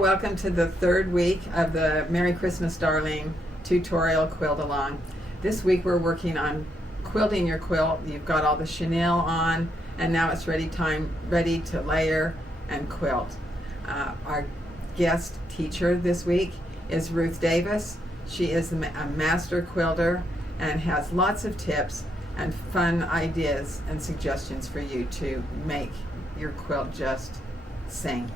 Welcome to the third week of the Merry Christmas Darling tutorial quilt along. This week we're working on quilting your quilt. You've got all the chenille on and now it's ready to layer and quilt. Our guest teacher this week is Ruth Davis. She is a master quilter and has lots of tips and fun ideas and suggestions for you to make your quilt just sing.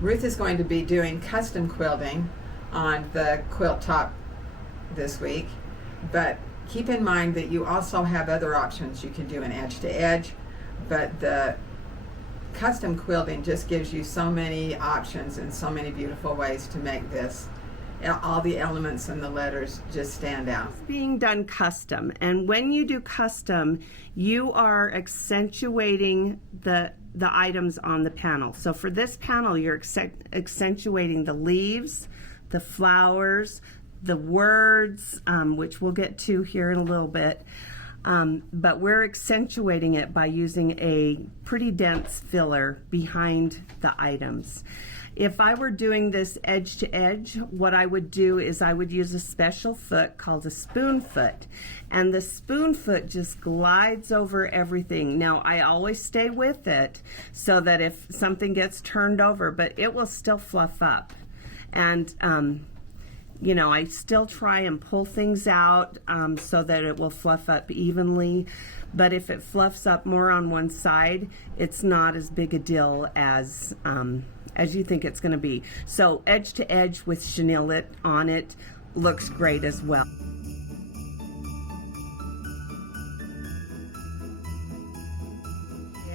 Ruth is going to be doing custom quilting on the quilt top this week, but keep in mind that you also have other options. You can do an edge to edge, but the custom quilting just gives you so many options and so many beautiful ways to make this. All the elements and the letters just stand out. Being done custom, and when you do custom, you are accentuating the items on the panel. So for this panel, you're accentuating the leaves, the flowers, the words, which we'll get to here in a little bit. But we're accentuating it by using a pretty dense filler behind the items. If I were doing this edge to edge, what I would do is I would use a special foot called a spoon foot, and the spoon foot just glides over everything. Now I always stay with it so that if something gets turned over, but it will still fluff up. And you know, I still try and pull things out so that it will fluff up evenly, but if it fluffs up more on one side, it's not as big a deal as you think it's going to be. So edge to edge with Chenille-It on it looks great as well.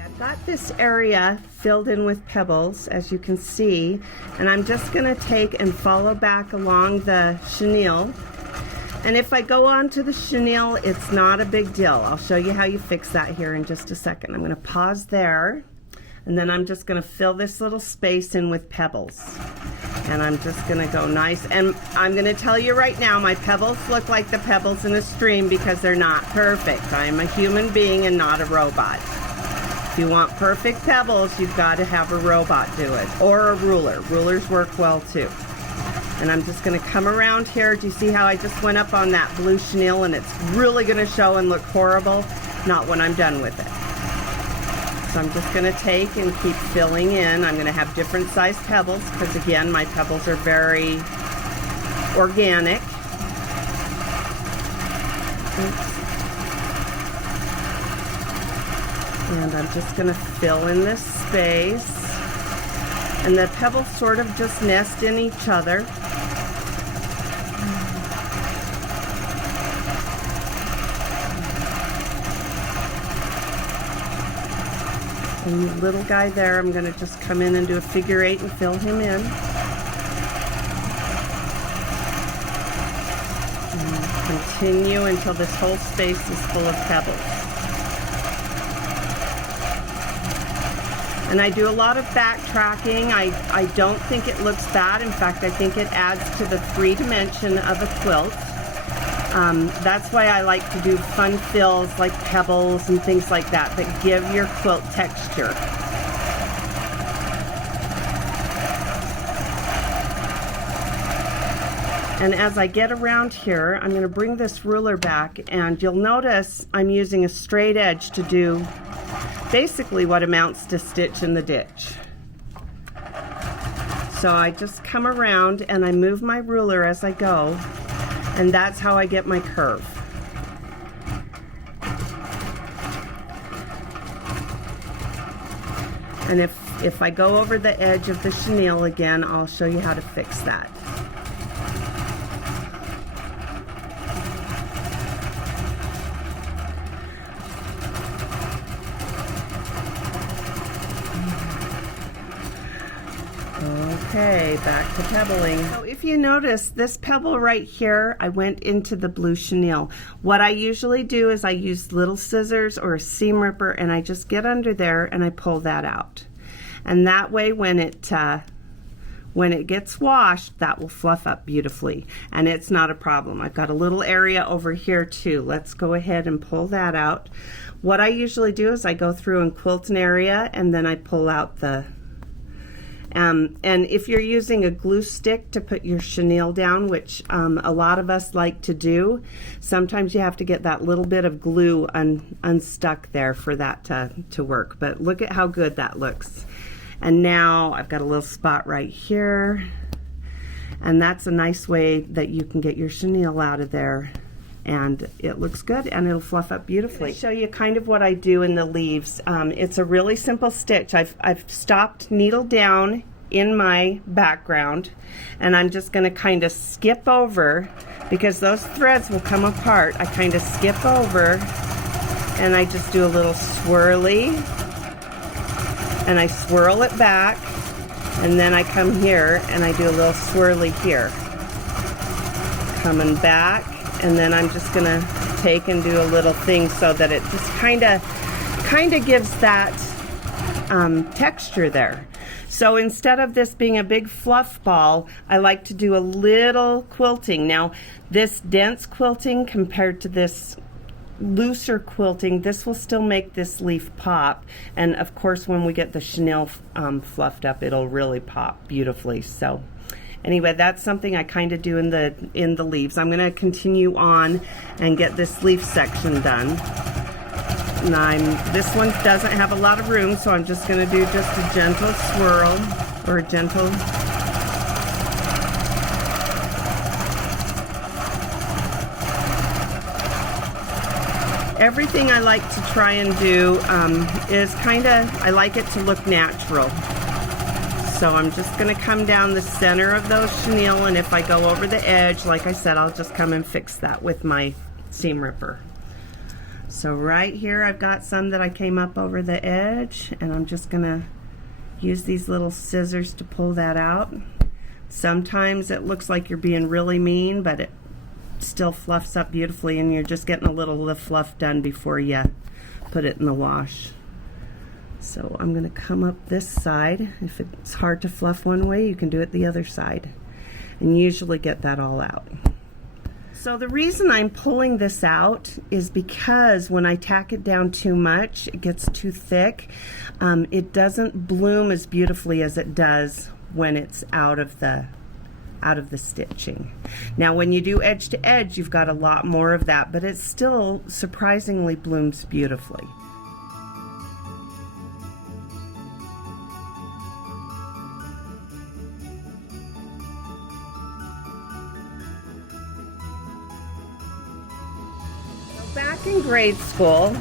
I've got this area filled in with pebbles, as you can see, and I'm just going to take and follow back along the chenille. And if I go on to the chenille, it's not a big deal. I'll show you how you fix that here in just a second. I'm going to pause there, and then I'm just going to fill this little space in with pebbles. And I'm just going to go nice. And I'm going to tell you right now, my pebbles look like the pebbles in a stream because they're not perfect. I am a human being and not a robot. If you want perfect pebbles, you've got to have a robot do it, or a ruler. Rulers work well too. And I'm just going to come around here. Do you see how I just went up on that blue chenille and it's really going to show and look horrible? Not when I'm done with it. So I'm just going to take and keep filling in. I'm going to have different sized pebbles because again, my pebbles are very organic. Oops. And I'm just going to fill in this space. And the pebbles sort of just nest in each other. And the little guy there, I'm going to just come in and do a figure 8 and fill him in. And continue until this whole space is full of pebbles. And I do a lot of backtracking. I don't think it looks bad. In fact, I think it adds to the 3-dimension of a quilt. That's why I like to do fun fills like pebbles and things like that give your quilt texture. And as I get around here, I'm going to bring this ruler back, and you'll notice I'm using a straight edge to do basically what amounts to stitch in the ditch. So I just come around and I move my ruler as I go, and that's how I get my curve. And if I go over the edge of the chenille again, I'll show you how to fix that. Okay, back to pebbling. So if you notice, this pebble right here, I went into the blue chenille. What I usually do is I use little scissors or a seam ripper, and I just get under there and I pull that out. And that way when When it gets washed, that will fluff up beautifully, and it's not a problem. I've got a little area over here too. Let's go ahead and pull that out. What I usually do is I go through and quilt an area, and then I pull out the and if you're using a glue stick to put your chenille down, which a lot of us like to do, sometimes you have to get that little bit of glue unstuck there for that to work. But look at how good that looks. And now I've got a little spot right here, and that's a nice way that you can get your chenille out of there, and it looks good and it'll fluff up beautifully. I'll show you kind of what I do in the leaves. It's a really simple stitch. I've stopped needle down in my background, and I'm just going to kind of skip over, because those threads will come apart. I kind of skip over and I just do a little swirly, and I swirl it back, and then I come here and I do a little swirly here, coming back, and then I'm just gonna take and do a little thing so that it just kind of gives that texture there. So instead of this being a big fluff ball, I like to do a little quilting. Now, this dense quilting compared to this looser quilting, this will still make this leaf pop, and of course when we get the chenille fluffed up, it'll really pop beautifully. So anyway, that's something I kind of do in the leaves. I'm going to continue on and get this leaf section done. And this one doesn't have a lot of room, so I'm just going to do just a gentle swirl, or a gentle everything I like to try and do is I like it to look natural. So I'm just going to come down the center of those chenille, and if I go over the edge, like I said, I'll just come and fix that with my seam ripper. So right here I've got some that I came up over the edge, and I'm just going to use these little scissors to pull that out. Sometimes it looks like you're being really mean, but it still fluffs up beautifully, and you're just getting a little of the fluff done before you put it in the wash. So I'm going to come up this side. If it's hard to fluff one way, you can do it the other side, and usually get that all out. So the reason I'm pulling this out is because when I tack it down too much, it gets too thick. It doesn't bloom as beautifully as it does when it's out of the stitching. Now when you do edge to edge, you've got a lot more of that, but it still surprisingly blooms beautifully. Back in grade school,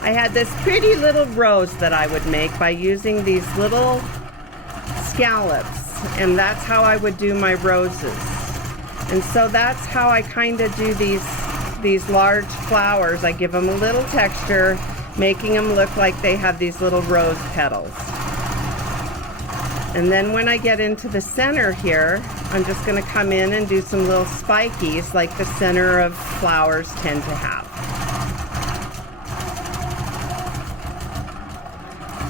I had this pretty little rose that I would make by using these little scallops, and that's how I would do my roses. And so that's how I kind of do these large flowers. I give them a little texture, making them look like they have these little rose petals. And then when I get into the center here, I'm just going to come in and do some little spikies like the center of flowers tend to have.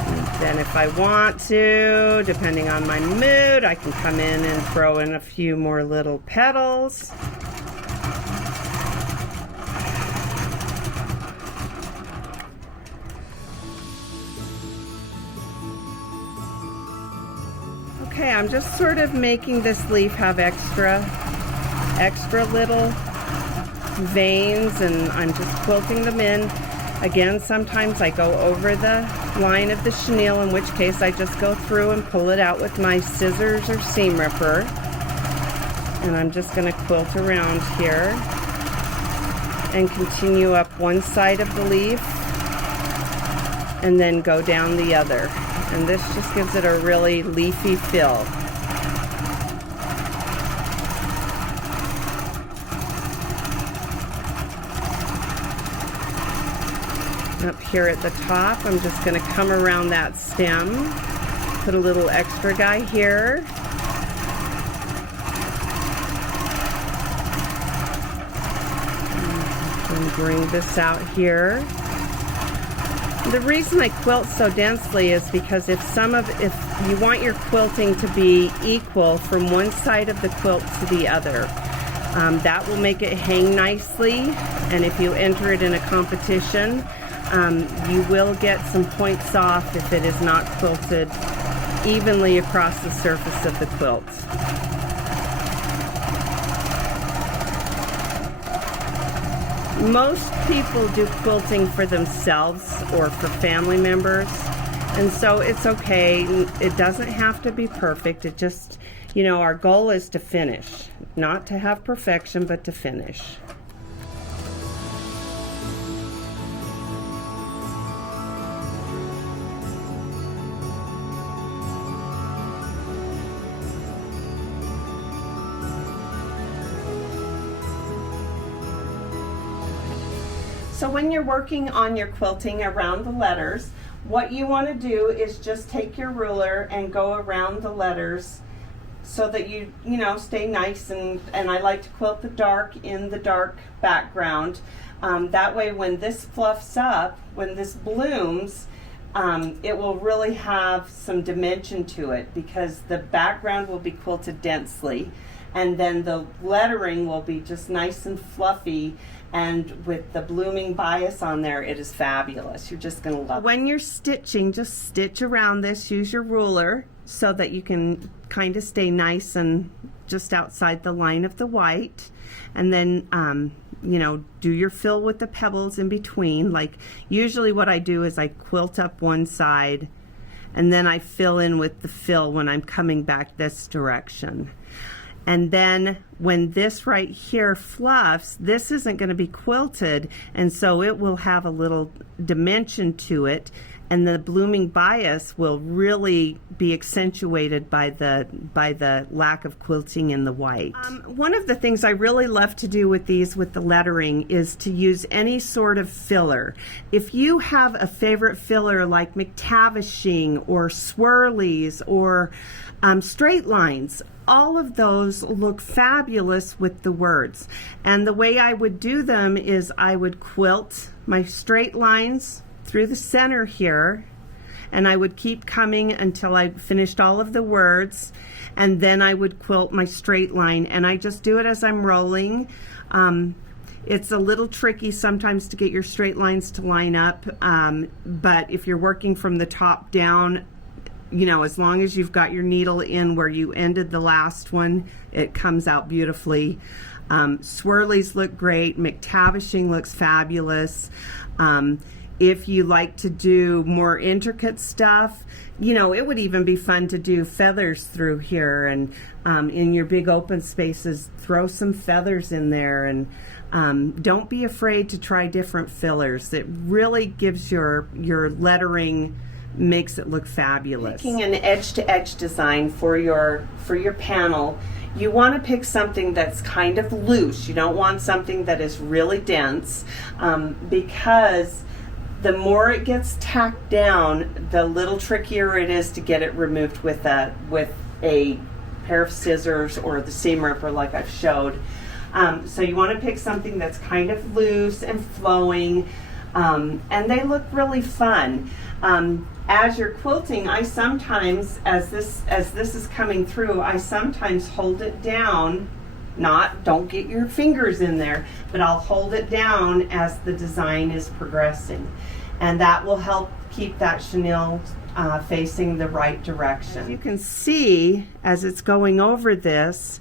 And then if I want to, depending on my mood, I can come in and throw in a few more little petals. Okay, I'm just sort of making this leaf have extra little veins, and I'm just quilting them in. Again, sometimes I go over the line of the chenille, in which case I just go through and pull it out with my scissors or seam ripper. And I'm just going to quilt around here and continue up one side of the leaf and then go down the other. And this just gives it a really leafy feel. Up here at the top, I'm just going to come around that stem, put a little extra guy here. And bring this out here. The reason I quilt so densely is because if you want your quilting to be equal from one side of the quilt to the other, that will make it hang nicely, and if you enter it in a competition, you will get some points off if it is not quilted evenly across the surface of the quilt. Most people do quilting for themselves or for family members, and so it's okay. It doesn't have to be perfect. It just, our goal is to finish, not to have perfection, but to finish. So when you're working on your quilting around the letters, what you want to do is just take your ruler and go around the letters so that you stay nice, and I like to quilt the dark in the dark background. That way when this fluffs up, when this blooms, it will really have some dimension to it because the background will be quilted densely, and then the lettering will be just nice and fluffy, and with the blooming bias on there, it is fabulous. You're just going to love it. When you're stitching, just stitch around this. Use your ruler so that you can kind of stay nice and just outside the line of the white, and then do your fill with the pebbles in between. Like usually what I do is I quilt up one side and then I fill in with the fill when I'm coming back this direction. And then when this right here fluffs, this isn't going to be quilted, and so it will have a little dimension to it, and the blooming bias will really be accentuated by the lack of quilting in the white. One of the things I really love to do with these, with the lettering, is to use any sort of filler. If you have a favorite filler like McTavishing or swirlies or straight lines, all of those look fabulous with the words. And the way I would do them is I would quilt my straight lines through the center here, and I would keep coming until I finished all of the words, and then I would quilt my straight line, and I just do it as I'm rolling. It's a little tricky sometimes to get your straight lines to line up, but if you're working from the top down, as long as you've got your needle in where you ended the last one, it comes out beautifully. Swirlies look great. McTavishing looks fabulous. If you like to do more intricate stuff, it would even be fun to do feathers through here, and in your big open spaces, throw some feathers in there, and don't be afraid to try different fillers. It really gives your lettering, makes it look fabulous. Picking an edge-to-edge design for your panel, you want to pick something that's kind of loose. You don't want something that is really dense, because the more it gets tacked down, the little trickier it is to get it removed with a pair of scissors or the seam ripper like I've showed. So you want to pick something that's kind of loose and flowing, and they look really fun. As you're quilting, I sometimes, as this is coming through, I sometimes hold it down. Don't get your fingers in there, but I'll hold it down as the design is progressing, and that will help keep that chenille facing the right direction. As you can see, as it's going over this,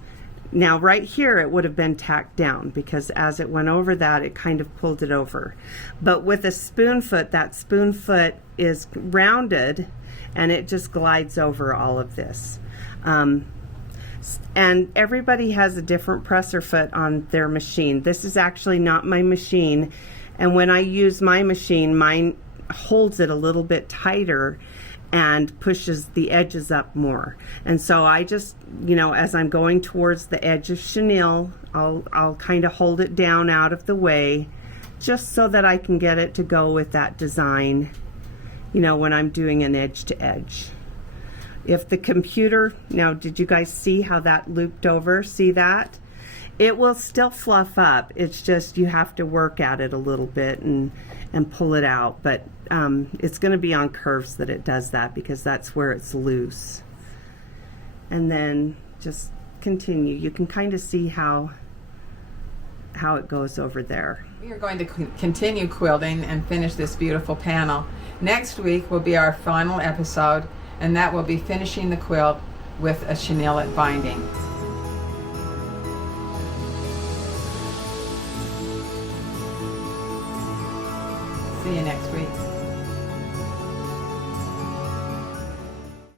now right here it would have been tacked down because as it went over that, it kind of pulled it over. But with a spoon foot, that spoon foot is rounded and it just glides over all of this. And everybody has a different presser foot on their machine. This is actually not my machine, and when I use my machine, mine holds it a little bit tighter and pushes the edges up more. And so I just, as I'm going towards the edge of chenille, I'll kind of hold it down out of the way just so that I can get it to go with that design, when I'm doing an edge to edge. If the computer, now did you guys see how that looped over? See that? It will still fluff up. It's just you have to work at it a little bit and pull it out. But it's going to be on curves that it does that, because that's where it's loose. And then just continue. You can kind of see how it goes over there. We are going to continue quilting and finish this beautiful panel. Next week will be our final episode, and that will be finishing the quilt with a Chenille-It binding. See you next week.